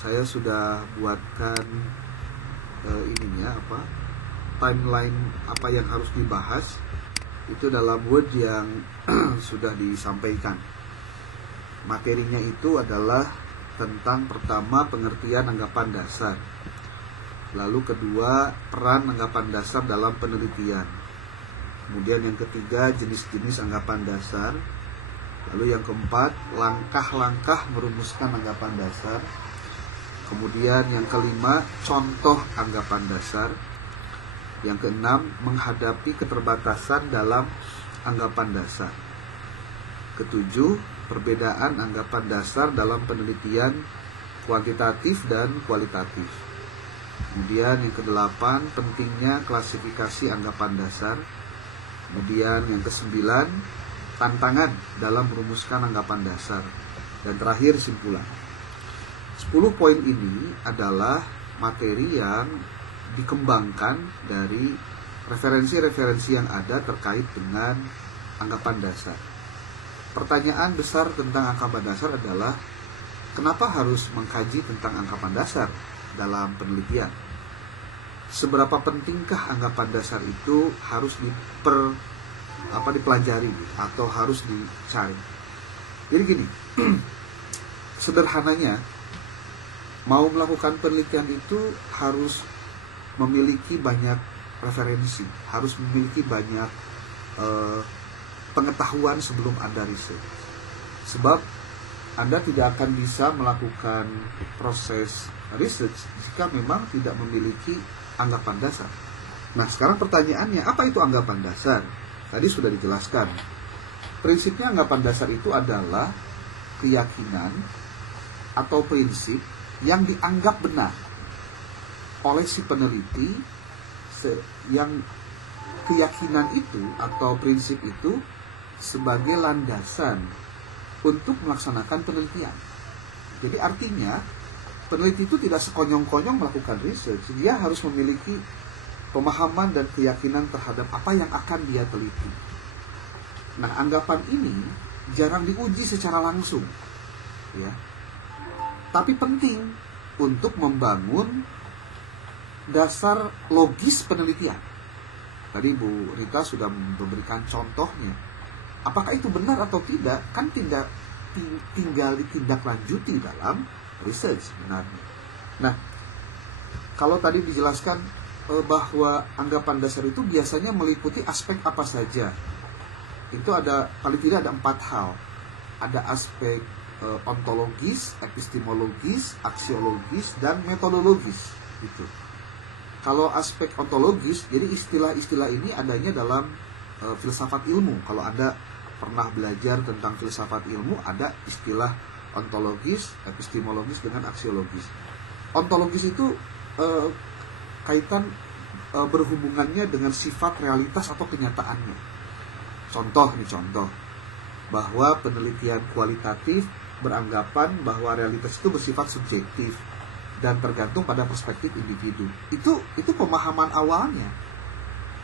Saya sudah buatkan timeline apa yang harus dibahas itu dalam Word yang sudah disampaikan. Materinya itu adalah tentang pertama pengertian anggapan dasar, lalu kedua peran anggapan dasar dalam penelitian, kemudian yang ketiga jenis-jenis anggapan dasar, lalu yang keempat langkah-langkah merumuskan anggapan dasar, kemudian yang kelima contoh anggapan dasar, yang keenam menghadapi keterbatasan dalam anggapan dasar, ketujuh perbedaan anggapan dasar dalam penelitian kuantitatif dan kualitatif, kemudian yang kedelapan pentingnya klasifikasi anggapan dasar, kemudian yang kesembilan tantangan dalam merumuskan anggapan dasar, dan terakhir simpulan. 10 poin ini adalah materi yang dikembangkan dari referensi-referensi yang ada terkait dengan anggapan dasar. Pertanyaan besar tentang anggapan dasar adalah kenapa harus mengkaji tentang anggapan dasar dalam penelitian? Seberapa pentingkah anggapan dasar itu harus dipelajari atau harus dicari? Jadi gini, sederhananya mau melakukan penelitian itu harus memiliki banyak referensi, harus memiliki banyak pengetahuan sebelum Anda riset. Sebab Anda tidak akan bisa melakukan proses riset jika memang tidak memiliki anggapan dasar. Nah, sekarang pertanyaannya, apa itu anggapan dasar? Tadi sudah dijelaskan. Prinsipnya anggapan dasar itu adalah keyakinan atau prinsip yang dianggap benar oleh si peneliti, yang keyakinan itu atau prinsip itu sebagai landasan untuk melaksanakan penelitian. Jadi artinya peneliti itu tidak sekonyong-konyong melakukan research, dia harus memiliki pemahaman dan keyakinan terhadap apa yang akan dia teliti. Nah, anggapan ini jarang diuji secara langsung, ya. Tapi penting untuk membangun dasar logis penelitian. Tadi Bu Rita sudah memberikan contohnya. Apakah itu benar atau tidak? Kan tinggal ditindaklanjuti dalam research sebenarnya. Nah, kalau tadi dijelaskan bahwa anggapan dasar itu biasanya meliputi aspek apa saja? Itu ada, paling tidak ada 4 hal. Ada aspek ontologis, epistemologis, aksiologis, dan metodologis. Gitu. Kalau aspek ontologis, jadi istilah-istilah ini adanya dalam filsafat ilmu. Kalau Anda pernah belajar tentang filsafat ilmu, ada istilah ontologis, epistemologis, dengan aksiologis. Ontologis itu kaitan berhubungannya dengan sifat realitas atau kenyataannya. Contoh bahwa penelitian kualitatif beranggapan bahwa realitas itu bersifat subjektif dan tergantung pada perspektif individu. Itu pemahaman awalnya,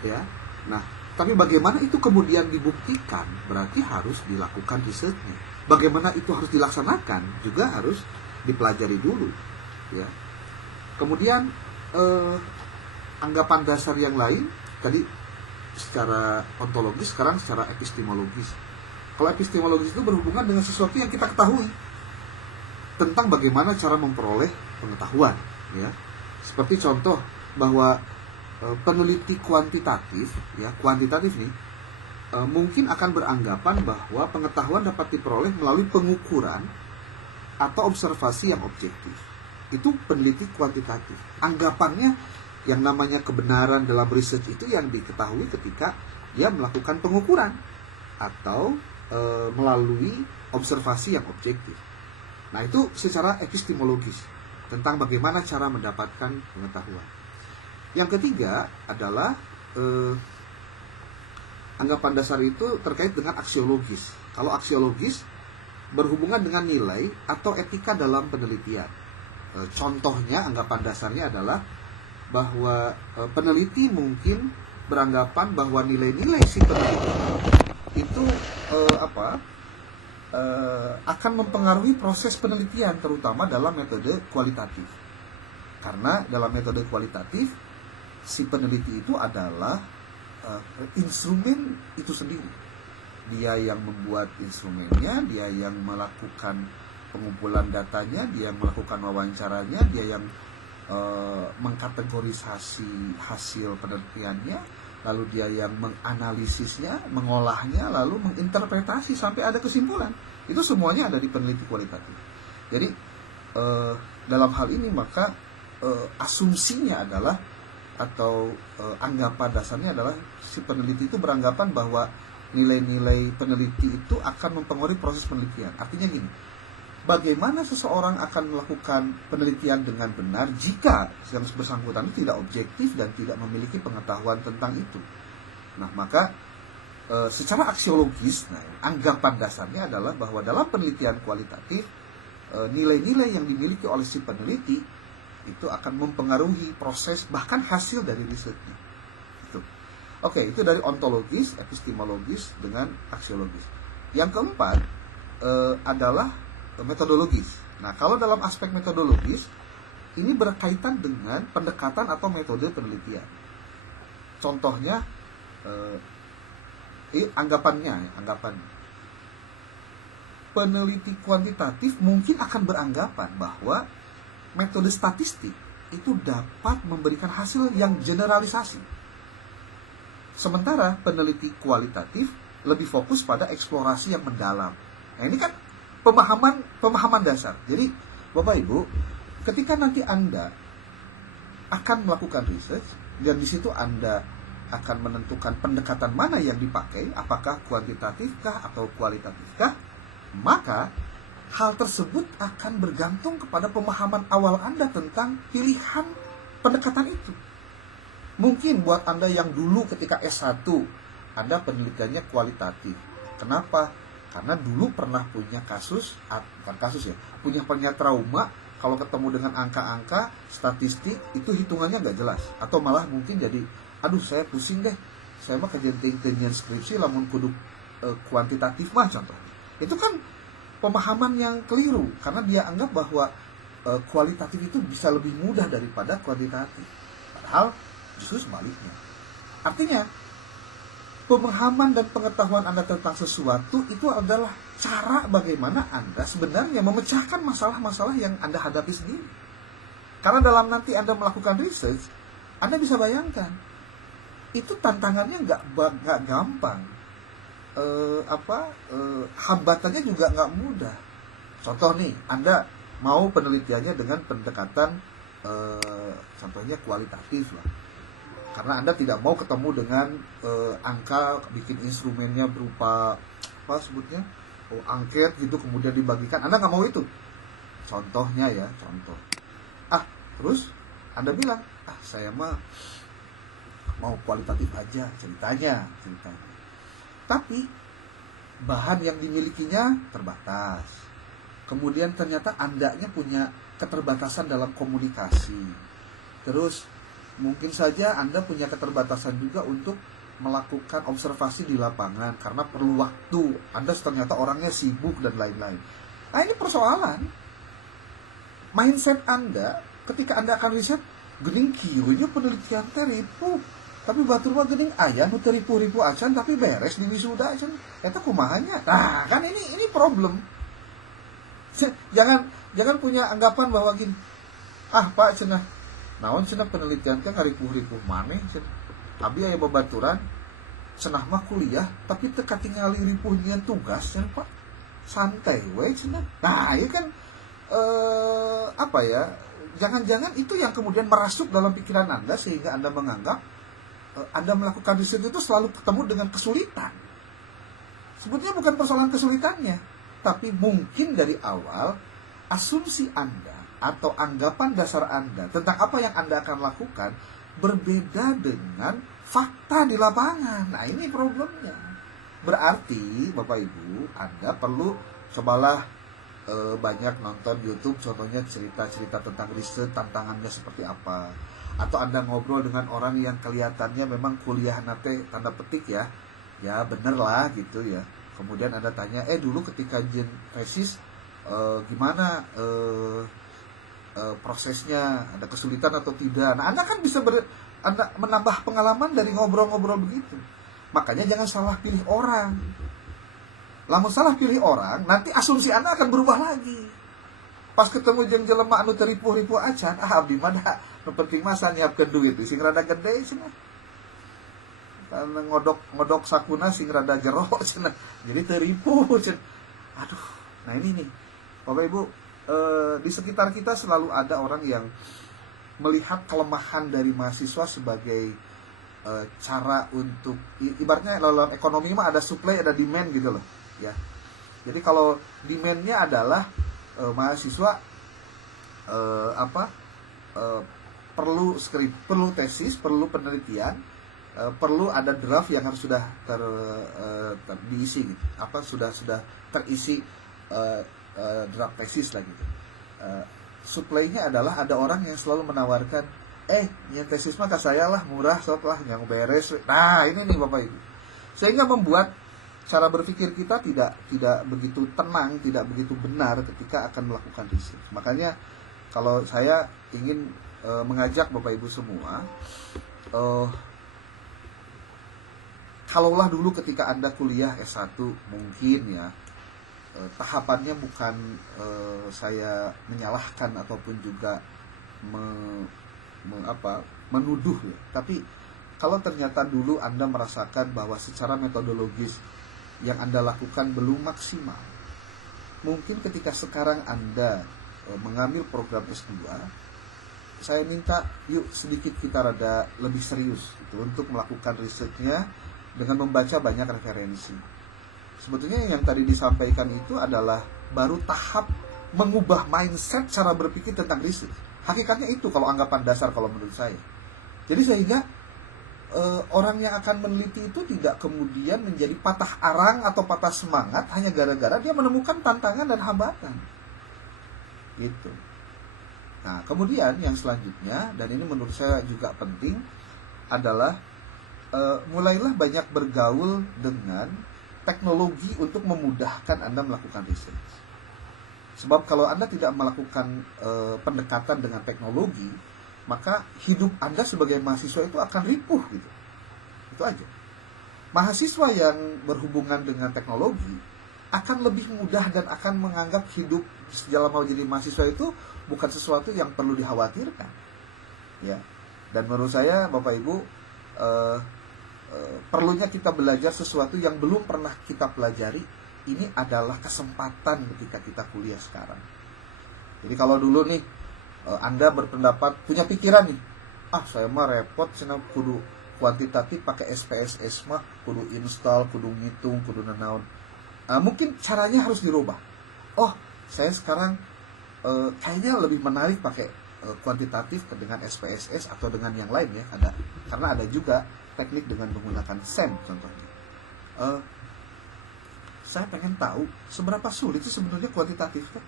ya. Nah, tapi bagaimana itu kemudian dibuktikan, berarti harus dilakukan risetnya. Bagaimana itu harus dilaksanakan juga harus dipelajari dulu, ya. Kemudian anggapan dasar yang lain tadi secara ontologis, sekarang secara epistemologis. Kalau epistemologis itu berhubungan dengan sesuatu yang kita ketahui tentang bagaimana cara memperoleh pengetahuan, ya. Seperti contoh bahwa peneliti kuantitatif nih mungkin akan beranggapan bahwa pengetahuan dapat diperoleh melalui pengukuran atau observasi yang objektif. Itu peneliti kuantitatif. Anggapannya yang namanya kebenaran dalam research itu yang diketahui ketika dia melakukan pengukuran atau melalui observasi yang objektif. Nah, itu secara epistemologis tentang bagaimana cara mendapatkan pengetahuan. Yang ketiga adalah anggapan dasar itu terkait dengan aksiologis. Kalau aksiologis berhubungan dengan nilai atau etika dalam penelitian. Contohnya anggapan dasarnya adalah bahwa peneliti mungkin beranggapan bahwa nilai-nilai si peneliti itu akan mempengaruhi proses penelitian, terutama dalam metode kualitatif. Karena dalam metode kualitatif, si peneliti itu adalah instrumen itu sendiri. Dia yang membuat instrumennya, dia yang melakukan pengumpulan datanya, dia yang melakukan wawancaranya, dia yang mengkategorisasi hasil penelitiannya, lalu dia yang menganalisisnya, mengolahnya, lalu menginterpretasi sampai ada kesimpulan. Itu semuanya ada di peneliti kualitatif. Jadi dalam hal ini maka asumsinya adalah atau anggapan dasarnya adalah si peneliti itu beranggapan bahwa nilai-nilai peneliti itu akan mempengaruhi proses penelitian. Artinya gini, bagaimana seseorang akan melakukan penelitian dengan benar jika yang bersangkutan itu tidak objektif dan tidak memiliki pengetahuan tentang itu. Nah, maka secara aksiologis, anggapan dasarnya adalah bahwa dalam penelitian kualitatif, nilai-nilai yang dimiliki oleh si peneliti itu akan mempengaruhi proses bahkan hasil dari risetnya. Oke, itu dari ontologis, epistemologis dengan aksiologis. Yang keempat adalah metodologis. Nah, kalau dalam aspek metodologis, ini berkaitan dengan pendekatan atau metode penelitian. Contohnya, anggapannya. Peneliti kuantitatif mungkin akan beranggapan bahwa metode statistik itu dapat memberikan hasil yang generalisasi. Sementara peneliti kualitatif lebih fokus pada eksplorasi yang mendalam. Nah, ini kan pemahaman dasar. Jadi, Bapak Ibu, ketika nanti Anda akan melakukan research dan di situ Anda akan menentukan pendekatan mana yang dipakai, apakah kuantitatifkah atau kualitatifkah, maka hal tersebut akan bergantung kepada pemahaman awal Anda tentang pilihan pendekatan itu. Mungkin buat Anda yang dulu ketika S1, Anda penelitiannya kualitatif. Kenapa? Karena dulu pernah punya punya trauma, kalau ketemu dengan angka-angka, statistik, itu hitungannya nggak jelas. Atau malah mungkin jadi, aduh saya pusing deh, saya mah kejadian skripsi lamun kudu kuantitatif mah contohnya. Itu kan pemahaman yang keliru, karena dia anggap bahwa kualitatif itu bisa lebih mudah daripada kuantitatif. Padahal justru sebaliknya. Artinya, pemahaman dan pengetahuan Anda tentang sesuatu itu adalah cara bagaimana Anda sebenarnya memecahkan masalah-masalah yang Anda hadapi sendiri. Karena dalam nanti Anda melakukan research, Anda bisa bayangkan, itu tantangannya nggak gampang. Hambatannya juga nggak mudah. Contoh nih, Anda mau penelitiannya dengan pendekatan contohnya kualitatif lah. Karena Anda tidak mau ketemu dengan angka, bikin instrumennya berupa apa sebutnya, angket gitu, kemudian dibagikan. Anda nggak mau itu. Contohnya ya, contoh. Terus Anda bilang, saya mah mau kualitatif aja ceritanya. Tapi bahan yang dimilikinya terbatas. Kemudian ternyata Andanya punya keterbatasan dalam komunikasi. Terus mungkin saja Anda punya keterbatasan juga untuk melakukan observasi di lapangan karena perlu waktu. Anda ternyata orangnya sibuk dan lain-lain. Ini persoalan. Mindset Anda ketika Anda akan riset, gening kieunya penelitian teh ripuh. Tapi batur mah gening aya nu teu ripuh-ripuh acan tapi beres di wisuda acan. Eta kumahanya? Nah, kan ini problem. Jangan punya anggapan bahwa gini, Pak cenah naon cenah penelitian kan ngaripuh-ripuh maneh cenah. Abi aya babaturan cenah mah kuliah tapi teu katingali ripuh nyian tugas cenah Pak. Santai we cenah. Nah, ieu kan jangan-jangan itu yang kemudian merasuk dalam pikiran Anda sehingga Anda menganggap Anda melakukan riset itu selalu ketemu dengan kesulitan. Sebetulnya bukan persoalan kesulitannya, tapi mungkin dari awal asumsi Anda atau anggapan dasar Anda tentang apa yang Anda akan lakukan berbeda dengan fakta di lapangan. Nah, ini problemnya. Berarti Bapak Ibu, Anda perlu cobalah banyak nonton YouTube, contohnya cerita-cerita tentang riset, tantangannya seperti apa. Atau Anda ngobrol dengan orang yang kelihatannya memang kuliah nate tanda petik ya bener lah gitu ya, Kemudian Anda tanya, dulu ketika jen tesis gimana prosesnya, ada kesulitan atau tidak. Nah, Anda kan bisa Anda menambah pengalaman dari ngobrol-ngobrol begitu. Makanya jangan salah pilih orang. Lamun salah pilih orang, nanti asumsi Anda akan berubah lagi. Pas ketemu jeung jelema anu teu ripuh-ripuh acan, abdi mah da nu penting mah nyiapkeun duit sing rada gede cenah. Karena ngodok sakuna sing rada jero cenah. Jadi teu ripuh cenah. Aduh, nah ini nih. Bapak Ibu, di sekitar kita selalu ada orang yang melihat kelemahan dari mahasiswa sebagai cara untuk ibaratnya dalam ekonomi mah ada supply ada demand gitu loh, ya. Jadi kalau demand-nya adalah mahasiswa perlu skrip, perlu tesis, perlu penelitian, perlu ada draft yang harus sudah diisi gitu. Sudah terisi draft tesis lah gitu. Supply-nya adalah ada orang yang selalu menawarkan, yang tesis mah ke saya lah, murah, sok lah, yang beres. Nah, ini nih Bapak Ibu. Sehingga membuat cara berpikir kita tidak begitu tenang, tidak begitu benar ketika akan melakukan riset. Makanya kalau saya ingin mengajak Bapak Ibu semua, kalaulah dulu ketika Anda kuliah S1 mungkin ya, tahapannya bukan saya menyalahkan ataupun juga menuduh ya. Tapi kalau ternyata dulu Anda merasakan bahwa secara metodologis yang Anda lakukan belum maksimal, mungkin ketika sekarang Anda mengambil program S2, saya minta yuk sedikit kita rada lebih serius gitu, untuk melakukan risetnya dengan membaca banyak referensi. Sebetulnya yang tadi disampaikan itu adalah baru tahap mengubah mindset cara berpikir tentang riset. Hakikatnya itu kalau anggapan dasar kalau menurut saya. Jadi sehingga orang yang akan meneliti itu tidak kemudian menjadi patah arang atau patah semangat hanya gara-gara dia menemukan tantangan dan hambatan. Gitu. Nah, kemudian yang selanjutnya, dan ini menurut saya juga penting, adalah mulailah banyak bergaul dengan teknologi untuk memudahkan Anda melakukan riset. Sebab kalau Anda tidak melakukan pendekatan dengan teknologi, maka hidup Anda sebagai mahasiswa itu akan ripuh gitu. Itu aja. Mahasiswa yang berhubungan dengan teknologi akan lebih mudah dan akan menganggap hidup dalam mau jadi mahasiswa itu bukan sesuatu yang perlu dikhawatirkan. Ya. Dan menurut saya Bapak Ibu, perlunya kita belajar sesuatu yang belum pernah kita pelajari. Ini adalah kesempatan ketika kita kuliah sekarang. Jadi kalau dulu nih Anda berpendapat, punya pikiran nih, saya mah repot, cina kudu kuantitatif pakai SPSS mah, kudu install, kudu ngitung, kudu nanaon. Mungkin caranya harus dirubah. Saya sekarang kayaknya lebih menarik pakai kuantitatif dengan SPSS atau dengan yang lain ya, ada. Karena ada juga teknik dengan menggunakan SEM contohnya. Saya pengen tahu seberapa sulit sih sebenarnya kuantitatif kan?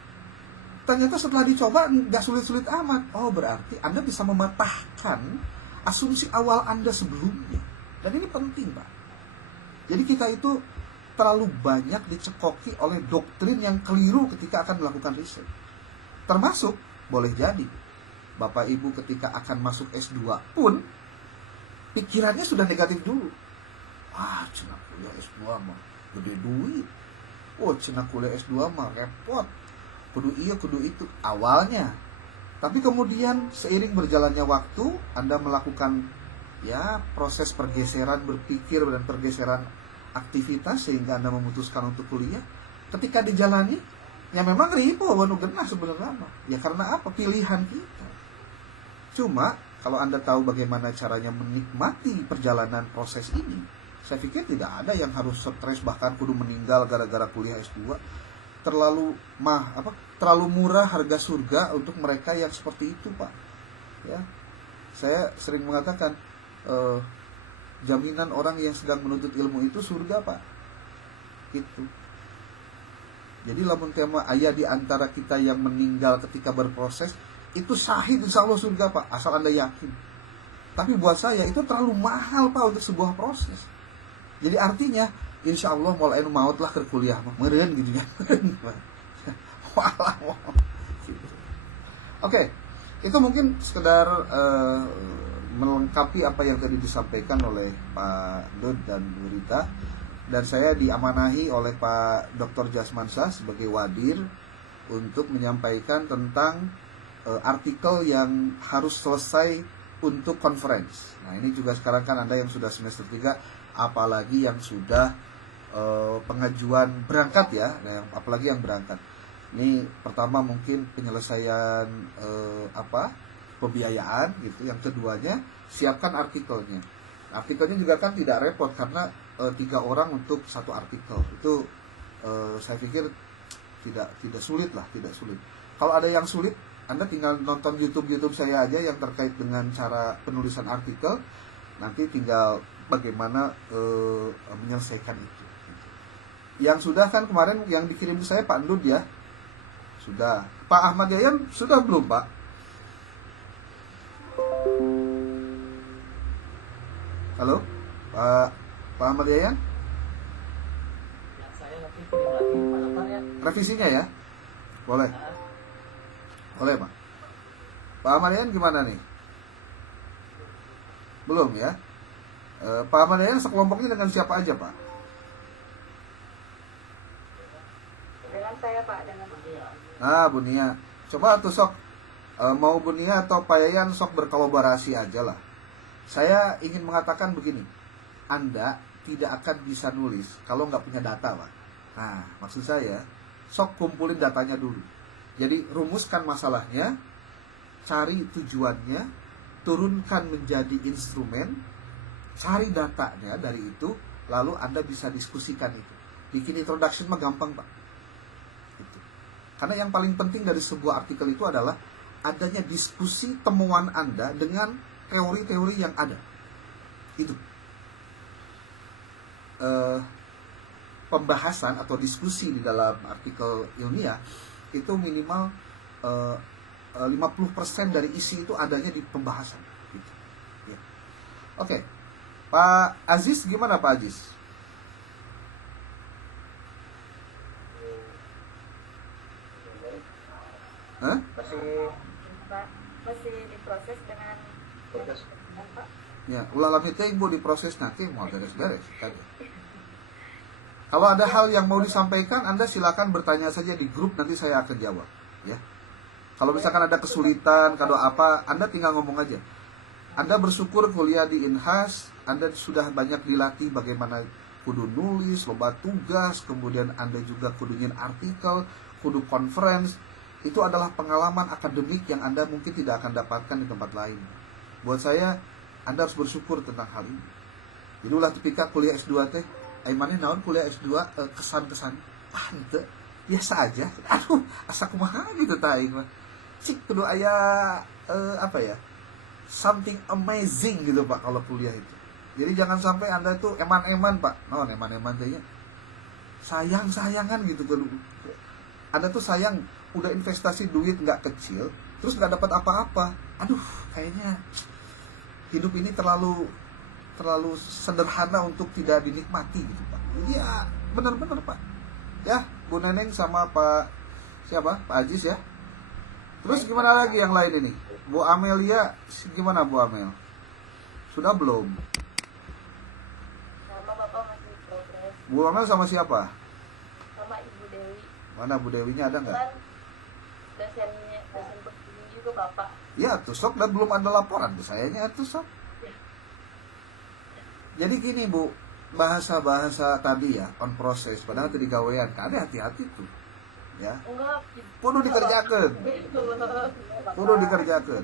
Ternyata setelah dicoba nggak sulit-sulit amat. Berarti Anda bisa mematahkan asumsi awal Anda sebelumnya. Dan ini penting, Pak. Jadi kita itu terlalu banyak dicekoki oleh doktrin yang keliru ketika akan melakukan riset. Termasuk, boleh jadi, Bapak Ibu ketika akan masuk S2 pun, pikirannya sudah negatif dulu. Cina kuliah S2 mah gede duit. Cina kuliah S2 mah repot. Kudu iya, kudu itu awalnya. Tapi kemudian seiring berjalannya waktu, Anda melakukan proses pergeseran berpikir dan pergeseran aktivitas sehingga Anda memutuskan untuk kuliah. Ketika dijalani, memang ripuh wanu genah sebenarnya. Ya karena apa? Pilihan kita. Cuma kalau Anda tahu bagaimana caranya menikmati perjalanan proses ini, saya pikir tidak ada yang harus stres bahkan kudu meninggal gara-gara kuliah S2. Terlalu murah harga surga untuk mereka yang seperti itu, Pak. Ya, saya sering mengatakan jaminan orang yang sedang menuntut ilmu itu surga, Pak. Itu. Jadi lamun tema ayah di antara kita yang meninggal ketika berproses, itu syahid insya Allah surga, Pak. Asal Anda yakin. Tapi buat saya itu terlalu mahal, Pak, untuk sebuah proses. Jadi artinya insya Allah mulai maut lah ke kuliah mah meureun gitu ya. Oke, itu mungkin sekedar melengkapi apa yang tadi disampaikan oleh Pak Dod dan Bu Rita. Dan saya diamanahi oleh Pak Dr. Jasmansyah sebagai wadir untuk menyampaikan tentang artikel yang harus selesai untuk conference. Nah ini juga sekarang kan Anda yang sudah semester 3, apalagi yang sudah pengajuan berangkat ya, nah, apalagi yang berangkat. Ini pertama mungkin penyelesaian pembiayaan gitu. Yang keduanya siapkan artikelnya. Artikelnya juga kan tidak repot karena 3 orang untuk satu artikel. Itu saya pikir tidak sulit lah, tidak sulit. Kalau ada yang sulit, Anda tinggal nonton YouTube saya aja yang terkait dengan cara penulisan artikel. Nanti tinggal bagaimana menyelesaikan itu. Yang sudah kan kemarin yang dikirim ke saya Pak Ndud ya. Sudah. Pak Ahmad Yayan sudah belum, Pak? Halo? Pak Ahmad Yayan? Saya nanti kirim lagi Pak Dokter ya. Revisinya ya? Boleh. Boleh, Pak. Pak Ahmad Yayan gimana nih? Belum ya? Pak Ahmad Yayan sekelompoknya dengan siapa aja, Pak? Dengan saya Pak, dengan Nah, Bu Nia. Coba tuh sok mau Bu Nia atau Pak Yayan sok berkolaborasi aja lah. Saya ingin mengatakan begini, Anda tidak akan bisa nulis kalau nggak punya data, Pak. Nah, maksud saya, sok kumpulin datanya dulu. Jadi rumuskan masalahnya, cari tujuannya, turunkan menjadi instrumen, cari datanya dari itu, lalu Anda bisa diskusikan itu. Bikin introduction mah gampang, Pak. Itu. Karena yang paling penting dari sebuah artikel itu adalah adanya diskusi temuan Anda dengan teori-teori yang ada. Itu. Pembahasan atau diskusi di dalam artikel ilmiah itu minimal 50% dari isi itu adanya di pembahasan. Gitu. Ya. Oke. Pak Aziz gimana Pak Aziz? Hah? masih diproses dengan Pak. Ya, ulah itu ibu diproses nanti mau beres-beres. Kalau ada hal yang mau disampaikan, Anda silakan bertanya saja di grup, nanti saya akan jawab. Ya. Kalau misalkan ada kesulitan, kalau apa, Anda tinggal ngomong aja. Anda bersyukur kuliah di Inhas, Anda sudah banyak dilatih bagaimana kudu nulis, loba tugas, kemudian Anda juga kudu nyin artikel, kudu conference. Itu adalah pengalaman akademik yang Anda mungkin tidak akan dapatkan di tempat lain. Buat saya, Anda harus bersyukur tentang hal ini. Jadi ulah tipika kuliah S2 teh, aimane naon kuliah S2 kesan-kesan ante biasa aja. Aduh, asa kumaha gitu tah aing mah. Cik kudu aya apa ya? Something amazing gitu Pak kalau kuliah itu. Jadi jangan sampai Anda itu eman-eman Pak. Naon eman-eman teh nya? Sayang-sayangan gitu kan. Anda tuh sayang udah investasi duit nggak kecil, terus nggak dapat apa-apa. Aduh, kayaknya hidup ini terlalu sederhana untuk tidak dinikmati gitu Pak. Iya, benar-benar Pak. Ya, Bu Neneng sama Pak siapa? Pak Aziz ya. Terus gimana lagi yang lain ini? Bu Amelia, gimana Bu Amel? Sudah belum? Sama Bapak masih progres. Bu Amel sama siapa? Sama Ibu Dewi. Mana Bu Dewinya ada nggak? Kan dosen begini juga Bapak. Ya tuh sok dan belum ada laporan tuh sayanya tuh sok. Jadi gini Bu, bahasa-bahasa tadi ya on proses padahal tadi gawean, kan hati-hati tuh. Ya. Enggak. Kudu dikerjakan. Kudu dikerjakan.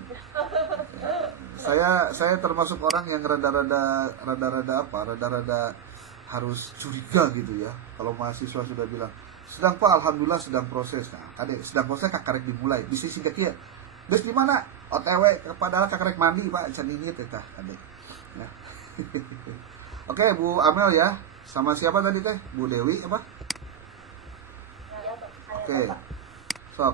Saya termasuk orang yang rada-rada harus curiga gitu ya. Kalau mahasiswa sudah bilang, sedang Pak, alhamdulillah sedang proses. Nah, kadek sedang proses kakarek dimulai. Di sisi kieu. Geus di mana? OTW padahal kakarek mandi Pak, can ini teh tah kadek. Ya. Oke, Bu Amel ya. Sama siapa tadi teh? Bu Dewi apa? Oke. Sok.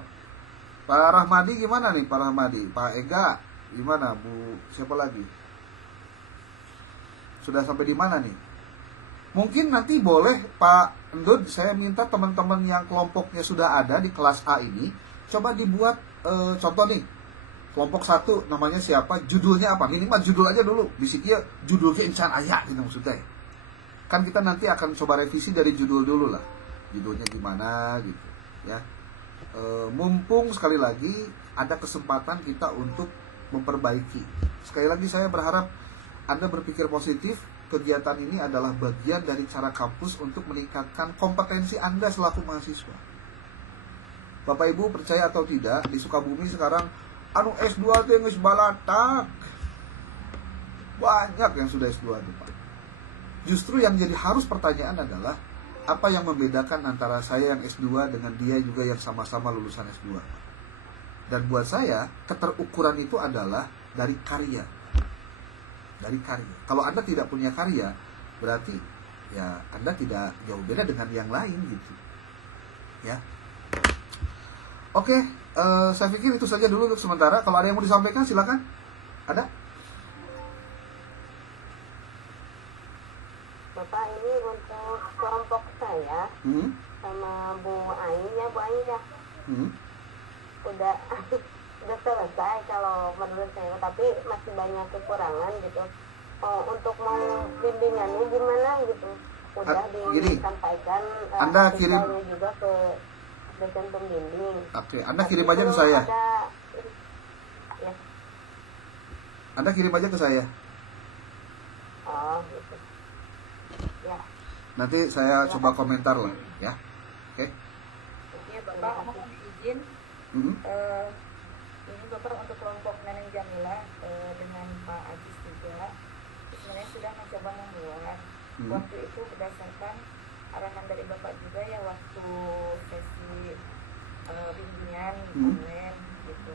Pak Rahmadi gimana nih Pak Rahmadi? Pak Ega gimana? Bu siapa lagi? Sudah sampai di mana nih? Mungkin nanti boleh Pak Endut, saya minta teman-teman yang kelompoknya sudah ada di kelas A ini, coba dibuat contoh nih, kelompok 1 namanya siapa, judulnya apa, minimal judul aja dulu, bisikia judulnya insan ayah gitu maksudnya. Kan kita nanti akan coba revisi dari judul dulu lah, judulnya gimana gitu ya. Mumpung sekali lagi ada kesempatan kita untuk memperbaiki. Sekali lagi saya berharap Anda berpikir positif. Kegiatan ini adalah bagian dari cara kampus untuk meningkatkan kompetensi Anda selaku mahasiswa. Bapak Ibu percaya atau tidak, di Sukabumi sekarang anu S2 itu yang balatak. Banyak yang sudah S2 itu, Pak. Justru yang jadi harus pertanyaan adalah apa yang membedakan antara saya yang S2 dengan dia juga yang sama-sama lulusan S2. Dan buat saya, keterukuran itu adalah dari karya. Dari karya. Kalau Anda tidak punya karya, berarti ya Anda tidak jauh beda dengan yang lain gitu. Ya. Oke, saya pikir itu saja dulu untuk sementara. Kalau ada yang mau disampaikan silakan. Ada? Bapak, ini untuk kelompok saya sama Bu Ain ya, Bu Ain ya. Udah selesai kalau menurut saya, tapi masih banyak kekurangan gitu. Untuk mau bimbingannya gimana gitu, udah disampaikan. Anda kirim juga ke dosen pembimbing. Oke, Anda kirim aja ke saya. Ya. Anda kirim aja ke saya. Oh gitu. Ya. Nanti saya coba komentar lah ya. Oke. Ya Bapak, mohon izin. Ini Bapak untuk kelompok Neneng Jamila dengan Pak Ajis juga sebenarnya sudah mencoba membuat. Waktu itu berdasarkan arahan dari Bapak juga ya, waktu sesi bimbingan online gitu.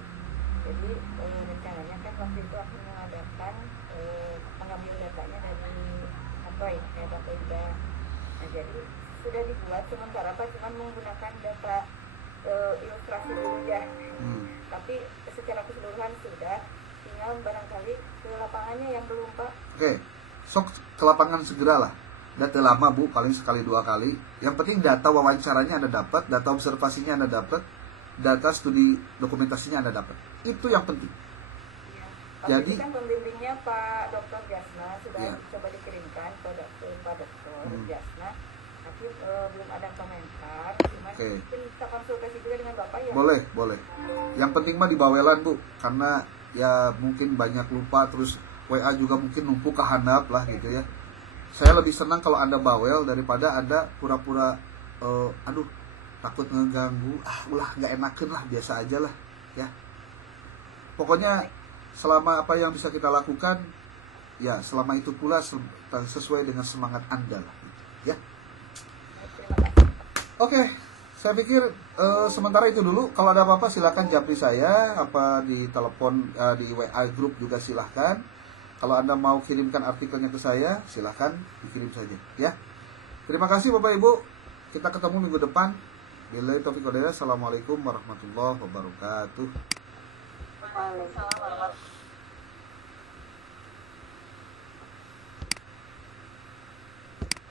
Jadi rencananya kan waktu itu aku mengadakan mengambil datanya dari Android ya Bapak Ida. Nah jadi sudah dibuat sementara Pak cuma menggunakan data ilustrasi dulu ya. Tapi secara keseluruhan sudah, tinggal barangkali ke lapangannya yang belum Pak. Oke, sok ke lapangan segeralah. Data lama Bu, paling sekali 2 kali. Yang penting data wawancaranya Anda dapat, data observasinya Anda dapat, data studi dokumentasinya Anda dapat. Itu yang penting. Ya. Jadi kan pembimbingnya Pak Dr. Jasna sudah coba dikirimkan ke Pak Dr. Jasna, tapi belum ada komentar. Cuma mungkin kita konsultasi juga dengan Bapak ya. Boleh. Yang penting mah di bawelan Bu, karena ya mungkin banyak lupa, terus WA juga mungkin numpuk ke handap lah gitu ya. Saya lebih senang kalau Anda bawel daripada Anda pura-pura aduh takut ngeganggu, ulah nggak enakan lah, biasa aja lah ya. Pokoknya selama apa yang bisa kita lakukan ya, selama itu pula sesuai dengan semangat Anda lah ya. Oke, saya pikir sementara itu dulu. Kalau ada apa-apa silakan japri saya, apa di telepon, di WA grup juga silahkan. Kalau Anda mau kirimkan artikelnya ke saya, silahkan dikirim saja ya. Terima kasih Bapak Ibu. Kita ketemu minggu depan. Billahi taufiq wal hidayah. Assalamualaikum warahmatullahi wabarakatuh. Waalaikumsalam warahmatullahi wabarakatuh.